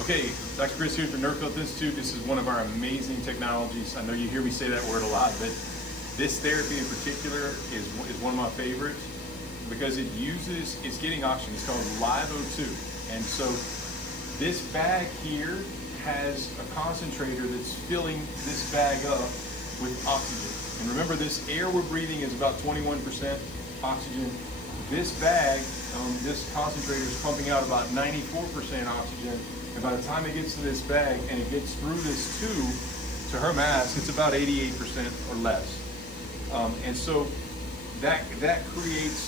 Okay, Dr. Chris here from Nerffield Institute. This is one of our amazing technologies. I know you hear me say that word a lot, but this therapy in particular is one of my favorites because it's getting oxygen. It's called LiveO2. And so this bag here has a concentrator that's filling this bag up with oxygen. And remember, this air we're breathing is about 21% oxygen. This bag, this concentrator is pumping out about 94% oxygen. And by the time it gets to this bag and it gets through this tube to her mask, it's about 88% or less. And so that creates,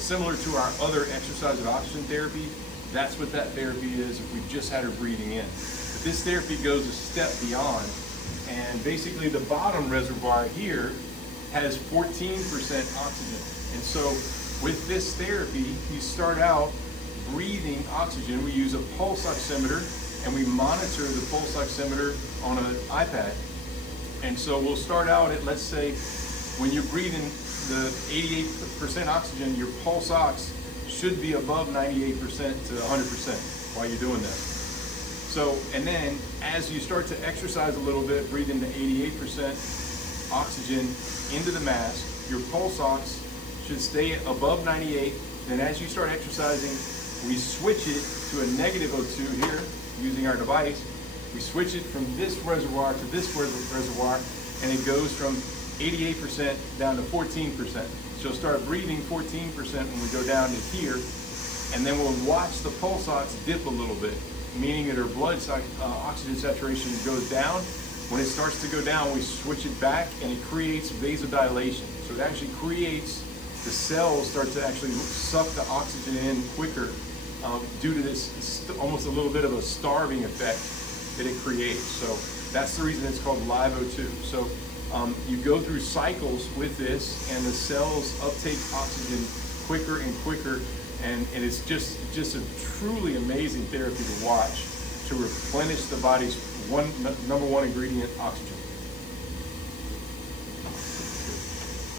similar to our other exercise of oxygen therapy, that's what that therapy is if we've just had her breathing in. But this therapy goes a step beyond, and basically the bottom reservoir here has 14% oxygen. And so with this therapy, you start out breathing oxygen. We use a pulse oximeter and we monitor the pulse oximeter on an iPad. And so we'll start out at, let's say, when you're breathing the 88% oxygen, your pulse ox should be above 98% to 100% while you're doing that. So, and then as you start to exercise a little bit, breathing the 88% oxygen into the mask, your pulse ox should stay above 98. Then as you start exercising, we switch it to a negative O2 here using our device. We switch it from this reservoir to this reservoir, and it goes from 88% down to 14%. So start breathing 14% when we go down to here, and then we'll watch the pulse ox dip a little bit, meaning that her blood oxygen saturation goes down. When it starts to go down, we switch it back, and it creates vasodilation. So it actually creates, the cells start to actually suck the oxygen in quicker due to this almost a little bit of a starving effect that it creates. So that's the reason it's called LiveO2. So you go through cycles with this, and the cells uptake oxygen quicker and quicker, and it's just a truly amazing therapy to watch to replenish the body's number one ingredient, oxygen.